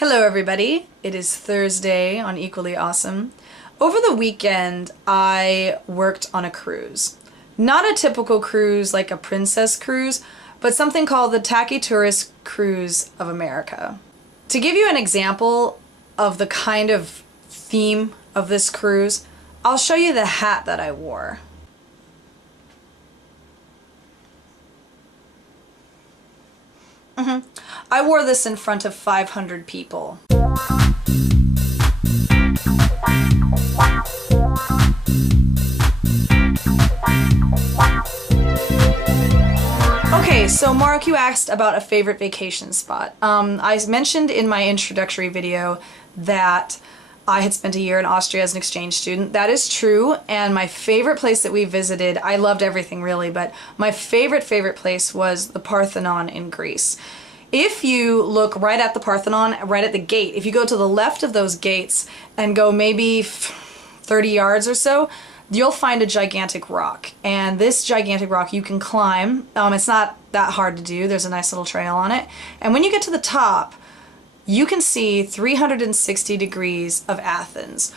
Hello everybody, it is Thursday on Equally Awesome. Over the weekend I worked on a cruise. Not a typical cruise like a princess cruise, but something called the Tacky Tourist Cruise of America. To give you an example of the kind of theme of this cruise, I'll show you the hat that I wore. I wore this in front of 500 people. Okay, so Mark, you asked about a favorite vacation spot. I mentioned in my introductory video that I had spent a year in Austria as an exchange student. That is true, and my favorite place that we visited, I loved everything really, but my favorite place was the Parthenon in Greece. If you look right at the Parthenon, right at the gate, if you go to the left of those gates and go maybe 30 yards or so, you'll find a gigantic rock. And this gigantic rock you can climb. It's not that hard to do. There's a nice little trail on it. And when you get to the top, you can see 360 degrees of Athens.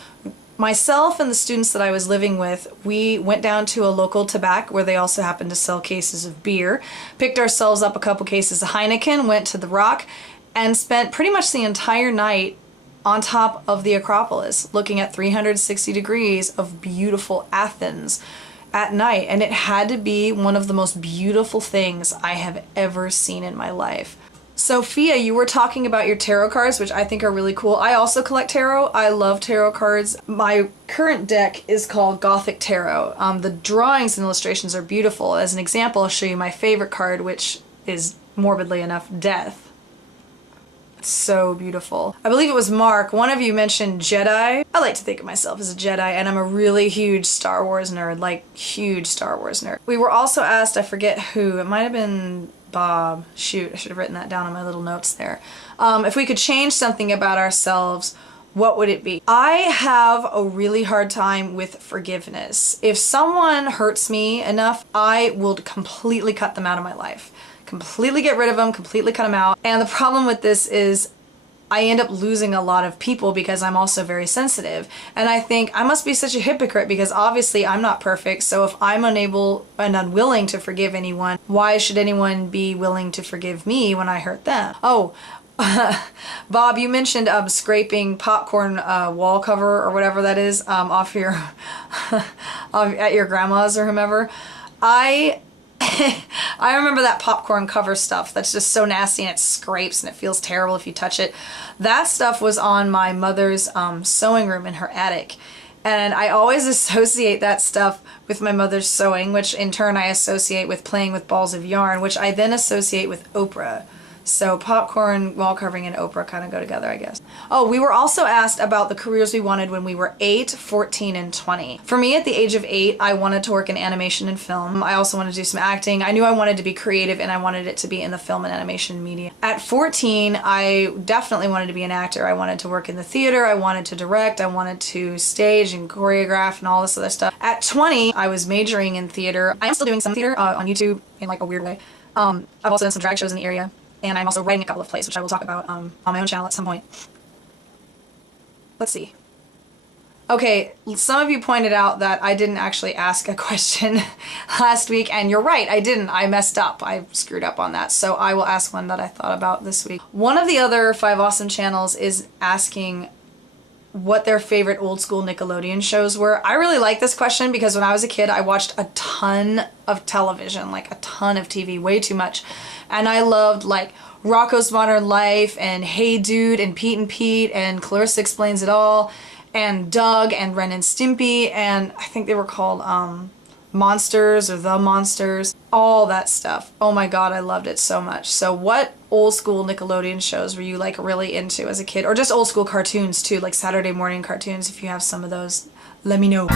Myself and the students that I was living with, we went down to a local tobacco where they also happened to sell cases of beer, picked ourselves up a couple cases of Heineken, went to the rock, and spent pretty much the entire night on top of the Acropolis, looking at 360 degrees of beautiful Athens at night. And it had to be one of the most beautiful things I have ever seen in my life. Sophia, you were talking about your tarot cards, which I think are really cool. I also collect tarot. I love tarot cards. My current deck is called Gothic Tarot. The drawings and illustrations are beautiful. As an example, I'll show you my favorite card, which is, morbidly enough, Death. It's so beautiful. I believe it was Mark. One of you mentioned Jedi. I like to think of myself as a Jedi, and I'm a really huge Star Wars nerd, like huge Star Wars nerd. We were also asked, I forget who, it might have been Bob. Shoot, I should have written that down on my little notes there. If we could change something about ourselves, what would it be? I have a really hard time with forgiveness. If someone hurts me enough, I will completely cut them out of my life. Completely get rid of them, completely cut them out. And the problem with this is I end up losing a lot of people because I'm also very sensitive. And I think I must be such a hypocrite because obviously I'm not perfect. So if I'm unable and unwilling to forgive anyone, why should anyone be willing to forgive me when I hurt them? Oh, Bob, you mentioned scraping popcorn wall cover or whatever that is off your at your grandma's or whomever. I remember that popcorn cover stuff that's just so nasty and it scrapes and it feels terrible if you touch it. That stuff was on my mother's sewing room in her attic. And I always associate that stuff with my mother's sewing, which in turn I associate with playing with balls of yarn, which I then associate with Oprah. So popcorn, wall covering, and Oprah kind of go together, I guess. Oh, we were also asked about the careers we wanted when we were 8, 14, and 20. For me, at the age of 8, I wanted to work in animation and film. I also wanted to do some acting. I knew I wanted to be creative and I wanted it to be in the film and animation media. At 14, I definitely wanted to be an actor. I wanted to work in the theater. I wanted to direct. I wanted to stage and choreograph and all this other stuff. At 20, I was majoring in theater. I'm still doing some theater on YouTube in like a weird way. I've also done some drag shows in the area. And I'm also writing a couple of plays, which I will talk about on my own channel at some point. Let's see. Okay, some of you pointed out that I didn't actually ask a question last week, and you're right, I didn't. I messed up. I screwed up on that. So I will ask one that I thought about this week. One of the other 5 Awesome channels is asking what their favorite old school Nickelodeon shows were. I really like this question because when I was a kid, I watched a ton of television, like a ton of TV, way too much. And I loved like Rocko's Modern Life and Hey Dude and Pete and Clarissa Explains It All and Doug and Ren and Stimpy, and I think they were called Monsters or The Monsters, all that stuff. Oh my god, I loved it so much. So what old school Nickelodeon shows were you like really into as a kid? Or just old school cartoons too, like Saturday morning cartoons, if you have some of those, let me know.